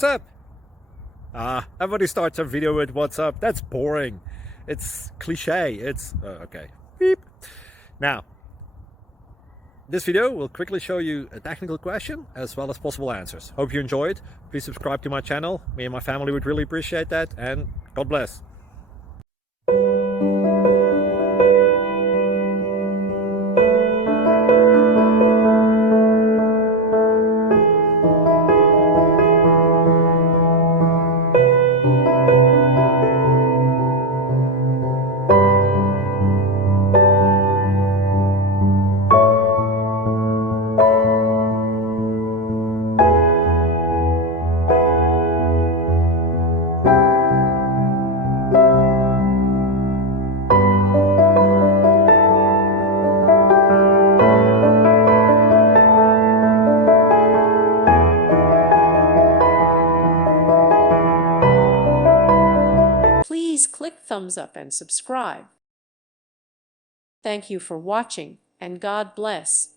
What's up? Everybody starts a video with what's up. That's boring. It's cliche. It's okay. Beep. Now, this video will quickly show you a technical question as well as possible answers. Hope you enjoyed. Please subscribe to my channel. Me and my family would really appreciate that, and God bless. Please click thumbs up and subscribe. Thank you for watching, and God bless.